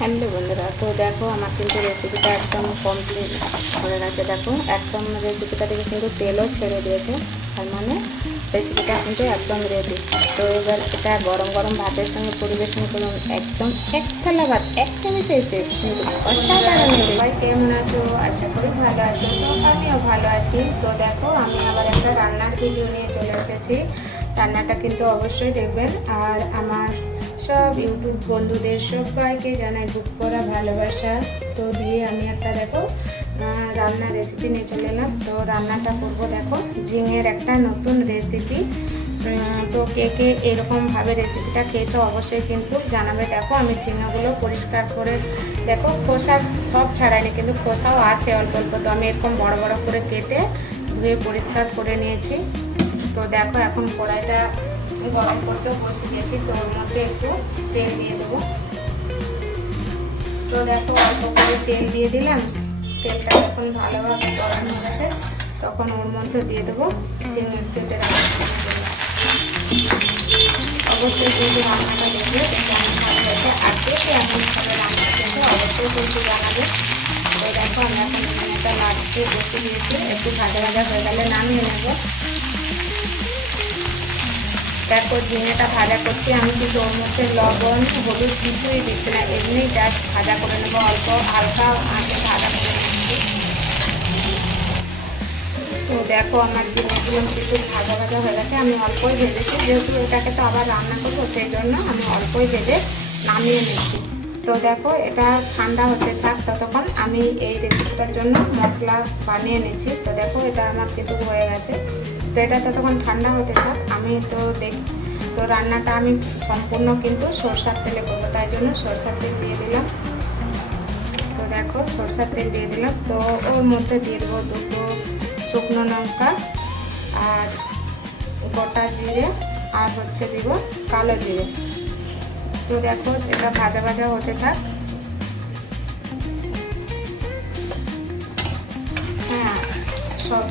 Hello বন্ধুরা, তো দেখো আমার কিন্তু রেসিপিটা একদম কমপ্লিট হয়ে গেছে। দেখো একদম রেসিপিটা থেকে কিন্তু তেলও ছেড়ে দিয়েছে, তার মানে রেসিপিটা কিন্তু একদম রেডি। তো এবার এটা গরম গরম ভাতের সঙ্গে পরিবেশন করুন, একদম এক থালা ভাত এক চামচে শেষ, কিন্তু অসাধারণ। সবাই কেমন আছো? আশা করি ভালো আছো। তো আমিও ভালো আছি। তো দেখো আমি আবার একটা রান্নার ভিডিও নিয়ে চলে এসেছি। রান্নাটা কিন্তু অবশ্যই দেখবেন। আর আমার সব ইউটিউব বন্ধুদের সবাইকে জানাই বুক করা ভালোবাসা। তো দিয়ে আমি একটা দেখো রান্নার রেসিপি নিয়ে চলে এলাম। তো রান্নাটা করবো দেখো ঝিঙের একটা নতুন রেসিপি। তো কে কে এরকমভাবে রেসিপিটা খেয়েছো অবশ্যই কিন্তু জানাবে। দেখো আমি ঝিঙেগুলো পরিষ্কার করে দেখো খোসা সব ছাড়াইনি, কিন্তু খোসাও আছে অল্প অল্প। তো আমি এরকম বড় বড় করে কেটে ধুয়ে পরিষ্কার করে নিয়েছি। তো দেখো এখন কড়াইটা গরম করতে বসে দিয়েছি। তো ওর মধ্যে একটু তেল দিয়ে দেবো। তো দেখো অল্প করে তেল দিয়ে দিলাম। তেলটা যখন ভালোভাবে গরম হয়ে গেছে তখন ওর মধ্যে দিয়ে দেবো ঝিঙে কেটে রাখা। অবশ্যই কিন্তু রান্নাটা দেখবে কেমন ভালো হয়েছে। আর দেখে এখন সবাই রান্না দেখে অবশ্যই কিন্তু জানাবে। তো দেখো আমি এখন ঝিঙেটা নাড়িয়ে বসে দিয়েছি। একটু ভাজা ভাজা হয়ে গেলে নামিয়ে নেবো। দেখো ঝিঙেটা ভাজা করছি আমি কিন্তু ওর মধ্যে লবণ হলুদ কিছুই দিচ্ছি না, এমনি জাস্ট ভাজা করে নেবো, অল্প হালকা আঁচে ভাজা করে নিচ্ছি। তো দেখো আমার ঝিঙেগুলো কিন্তু ভাজা ভাজা হয়ে গেছে। আমি অল্পই ভেজেছি, যেহেতু এটাকে তো আবার রান্না করবো সেই জন্য আমি অল্পই ভেজে নামিয়ে নিচ্ছি। তো দেখো এটা ঠান্ডা হতে থাক, ততক্ষণ আমি এই রেসিপিটার জন্য মশলা বানিয়ে নিচ্ছি। তো দেখো এটা আমার কিন্তু হয়ে গেছে। তো এটা ততক্ষণ ঠান্ডা হতে থাক। আমি তো রান্নাটা আমি সম্পূর্ণ কিন্তু সরষার তেলে করবো, তাই জন্য সরষার তেল দিয়ে দিলাম। তো দেখো সরষার তেল দিয়ে দিলাম। তো ওর মধ্যে দিয়ে দেবো দুটো শুকনো লঙ্কা আর গোটা জিরে আর হচ্ছে দিব কালো জিরে। তো দেখো এটা ভাজা ভাজা হতে থাক। হ্যাঁ,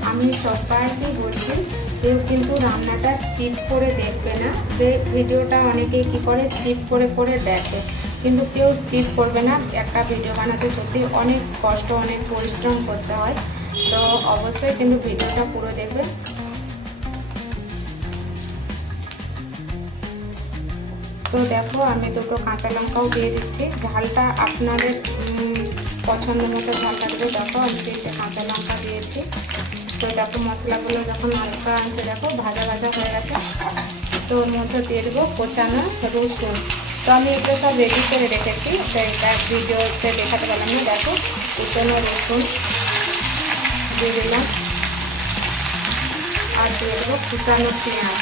আমি সবাইকেই বলছি কেউ কিন্তু রান্নাটা স্কিপ করে দেখবে না। যে ভিডিওটা অনেকেই কী করে স্কিপ করে করে দেখে, কিন্তু কেউ স্কিপ করবে না। একটা ভিডিও বানাতে সত্যি অনেক কষ্ট, অনেক পরিশ্রম করতে হয়। তো অবশ্যই কিন্তু ভিডিওটা পুরো দেখবে। তো দেখো আমি দুটো কাঁচা লঙ্কাও দিয়ে দিচ্ছি। ঝালটা আপনাদের পছন্দ মতো ঝালটা দেবে। দেখো আমি তিনটে কাঁচা লঙ্কা দিয়েছি। তো দেখো মশলাগুলো যখন হালকা আনছে দেখো ভাজা ভাজা হয়ে গেছে, তো ওর মধ্যে দিয়ে দেবো কোচানো রসুন। তো আমি এগুলো সব রেডি করে রেখেছি, তো এটা ভিডিওতে দেখাতে পারলাম না। দেখো কোচানো রসুন দিয়ে দিলাম আর দিয়ে দেবো কুচানো পেঁয়াজ।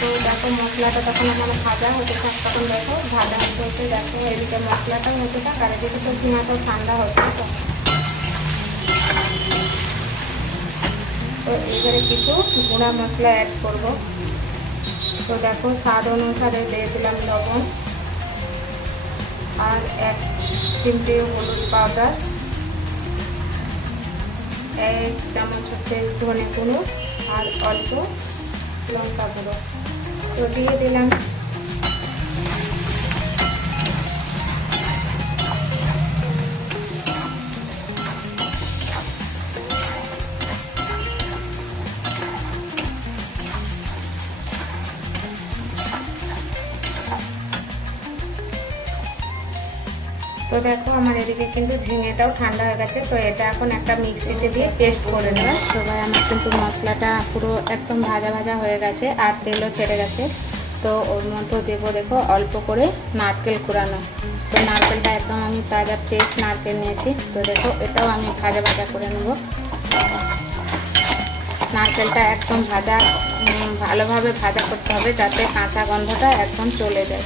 তো দেখো মশলাটা তখন আমার ভাজা হতে থাক, তখন দেখো ভাজা হতে দেখো এদিকে মশলাটাও হতে থাক আর এদিকে তো ঝিঙাটাও ঠান্ডা হচ্ছে। তো এবারে কিছু গুঁড়া মশলা অ্যাড করব। তো দেখো স্বাদ অনুসারে দিয়ে দিলাম লবণ আর 1 চিমটে হলুদ পাউডার, 1 চামচ হচ্ছে ধনে গুঁড়ো আর অল্প লঙ্কা গুঁড়ো। তো দিয়ে দিলাম। তো দেখো আমার এদিকে কিন্তু ঝিঙেটাও ঠান্ডা হয়ে গেছে। তো এটা এখন একটা মিক্সিতে দিয়ে পেস্ট করে নেব। সবাই আমার কিন্তু মশলাটা পুরো একদম ভাজা ভাজা হয়ে গেছে আর তেলও ছেড়ে গেছে। তো ওর মধ্যে দেবো দেখো অল্প করে নারকেল কুড়ানো। তো নারকেলটা একদম আমি তাজা ফ্রেশ নারকেল নিয়েছি। তো দেখো এটাও আমি ভাজা ভাজা করে নেব। নারকেলটা একদম ভালোভাবে ভাজা করতে হবে, যাতে কাঁচা গন্ধটা একদম চলে যায়।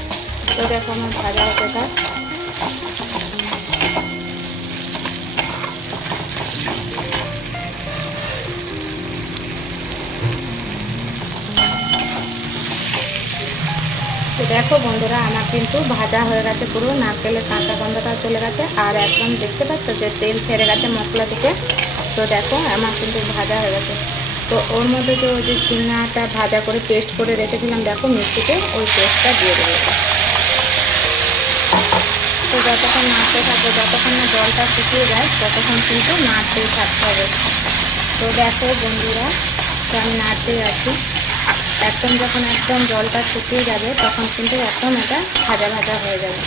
তো দেখো আমার ভাজা হতে থাক। তো দেখো বন্ধুরা আমার কিন্তু ভাজা হয়ে গেছে, পুরো নারকেলের কাঁচা গন্ধটা চলে গেছে আর একদম দেখতে পাচ্ছ যে তেল ছেড়ে গেছে মশলা থেকে। তো দেখো আমার কিন্তু ভাজা হয়ে গেছে। তো ওর মধ্যে যে ওই যে ঝিঙাটা ভাজা করে পেস্ট করে রেখেছিলাম দেখো মিক্সিতে, ওই পেস্টটা দিয়ে দেবো। তো যতক্ষণ নাড়তে থাকবে, যতক্ষণ না জলটা শুকিয়ে যায় ততক্ষণ কিন্তু নাড়তেই থাকতে হবে। তো দেখো বন্ধুরা, তো আমি নাড়তেই আছি। একদম যখন একদম জলটা শুকিয়ে যাবে তখন কিন্তু একদম এটা ভাজা ভাজা হয়ে যাবে।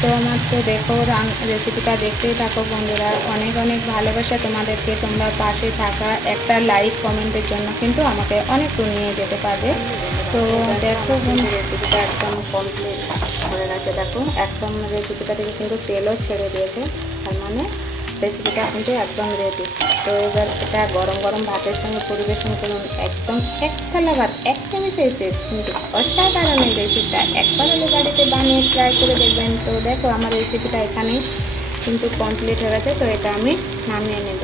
তো আমার তো দেখো রেসিপিটা দেখতেই থাকো বন্ধুরা। অনেক অনেক ভালোবাসা তোমাদেরকে, তোমরা পাশে থাকা একটা লাইক কমেন্টের জন্য কিন্তু আমাকে অনেক দূর নিয়ে যেতে পারবে। তো দেখো রেসিপিটা একদম কমপ্লিট হয়ে গেছে। দেখো একদম রেসিপিটা থেকে কিন্তু তেলও ছেড়ে দিয়েছে, তার মানে রেসিপিটা কিন্তু একদম রেডি। তো এবার এটা গরম গরম ভাতের সঙ্গে পরিবেশন করুন। একদম এক থালা ভাত, এক চামচে শেষ। কিন্তু অসাধারণ এই রেসিপিটা একবার হলে বাড়িতে বানিয়ে ট্রাই করে দেখবেন। তো দেখো আমার রেসিপিটা এখানেই কিন্তু কমপ্লিট হয়ে গেছে। তো এটা আমি নামিয়ে নেব।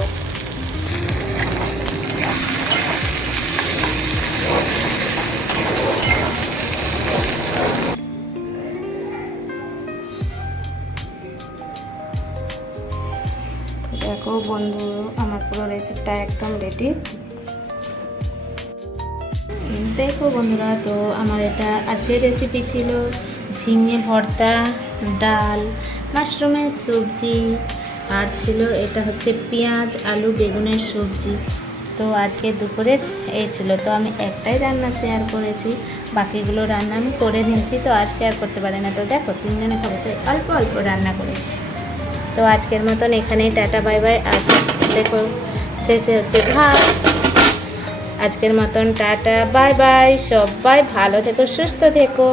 দেখো বন্ধু, আমার পুরো রেসিপিটা একদম রেডি। দেখো বন্ধুরা, তো আমার এটা আজকের রেসিপি ছিল ঝিঙে ভর্তা, ডাল, মাশরুমের সবজি, আর ছিল এটা হচ্ছে পেঁয়াজ আলু বেগুনের সবজি। তো আজকে দুপুরের এই ছিল। তো আমি একটাই রান্না শেয়ার করেছি, বাকিগুলো রান্না আমি করে নিয়েছি, তো আর শেয়ার করতে পারি না। তো দেখো তিনজনে খাবো, তো অল্প অল্প রান্না করেছি। তো আজকের মতন এখানেই টাটা বাই বাই। আর দেখো শেষে হচ্ছে ভাত। আজকের মতন টাটা বাই বাই, সবাই ভালো থেকো, সুস্থ থেকো।